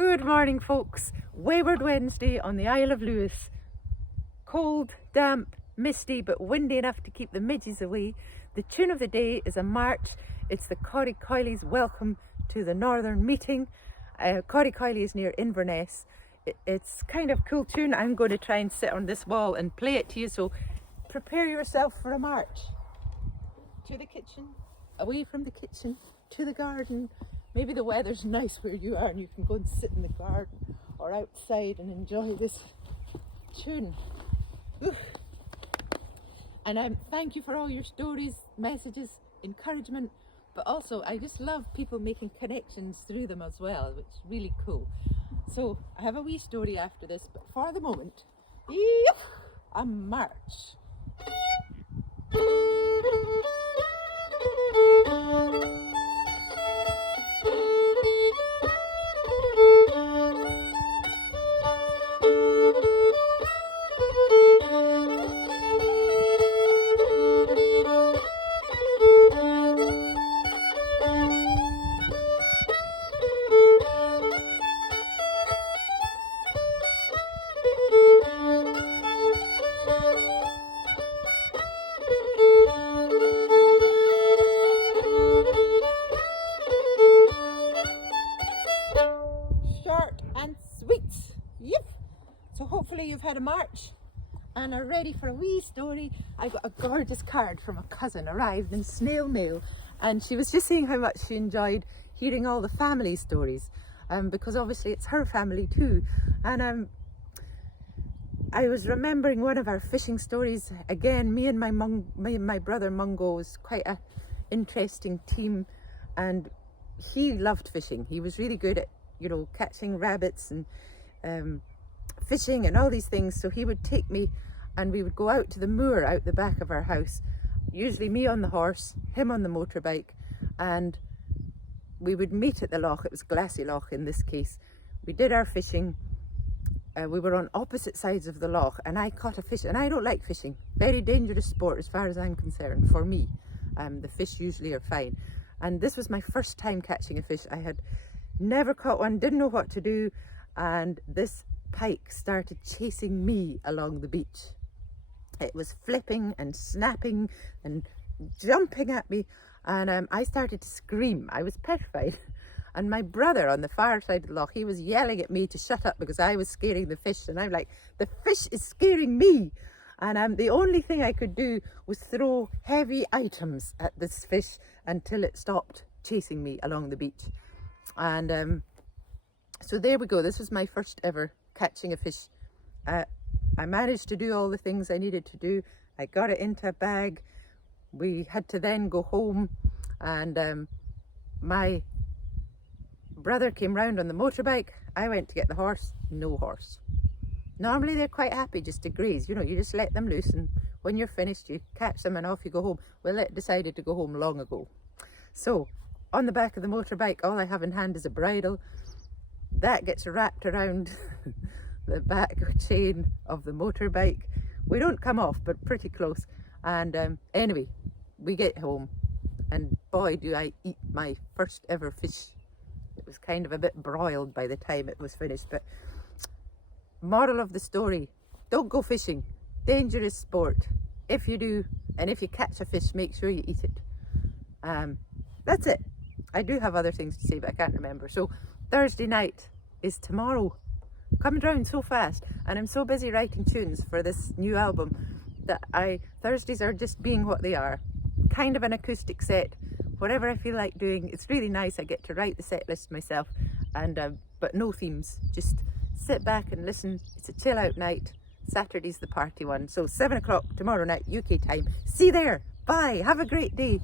Good morning, folks. Wayward Wednesday on the Isle of Lewis. Cold, damp, misty, but windy enough to keep the midges away. The tune of the day is a march. It's the Corriechoillies Welcome to the Northern Meeting. Corriechoillies is near Inverness. It's kind of cool tune. I'm going to try and sit on this wall and play it to you, so prepare yourself for a march. To the kitchen, away from the kitchen, to the garden. Maybe the weather's nice where you are and you can go and sit in the garden or outside and enjoy this tune. Oof. And thank you for all your stories, messages, encouragement, but also I just love people making connections through them as well, which is really cool. So I have a wee story after this, but for the moment, a march. Short and sweet. Yep. So hopefully you've had a march and are ready for a wee story. I got a gorgeous card from a cousin, arrived in snail mail, and she was just saying how much she enjoyed hearing all the family stories, because obviously it's her family too. And I was remembering one of our fishing stories. Again, me and my brother Mungo was quite an interesting team, and he loved fishing. He was really good at, catching rabbits and fishing and all these things. So he would take me and we would go out to the moor out the back of our house, usually me on the horse, him on the motorbike, and we would meet at the loch. It was Glassy Loch in this case. We did our fishing. We were on opposite sides of the loch and I caught a fish, and I don't like fishing. Very dangerous sport as far as I'm concerned for me. The fish usually are fine. And this was my first time catching a fish. I had never caught one, didn't know what to do, and this pike started chasing me along the beach. It was flipping and snapping and jumping at me, and I started to scream. I was petrified. And my brother on the far side of the loch, he was yelling at me to shut up because I was scaring the fish, and I'm like, the fish is scaring me. And the only thing I could do was throw heavy items at this fish until it stopped chasing me along the beach. And so there we go. This was my first ever catching a fish. I managed to do all the things I needed to do. I got it into a bag. We had to then go home, and my brother came round on the motorbike. I went to get the horse. No horse. Normally they're quite happy just to graze. You just let them loose, and when you're finished you catch them and off you go home. Well, it decided to go home long ago. So on the back of the motorbike, all I have in hand is a bridle. That gets wrapped around the back chain of the motorbike. We don't come off, but pretty close. And anyway, we get home, and boy do I eat my first ever fish. It was kind of a bit broiled by the time it was finished. But moral of the story, don't go fishing. Dangerous sport. If you do, and if you catch a fish, make sure you eat it. That's it. I do have other things to say, but I can't remember. So Thursday night is tomorrow. Coming round so fast, and I'm so busy writing tunes for this new album that Thursdays are just being what they are. Kind of an acoustic set, whatever I feel like doing. It's really nice. I get to write the set list myself, and but no themes. Just sit back and listen. It's a chill out night. Saturday's the party one. So 7 o'clock tomorrow night UK time. See you there. Bye. Have a great day.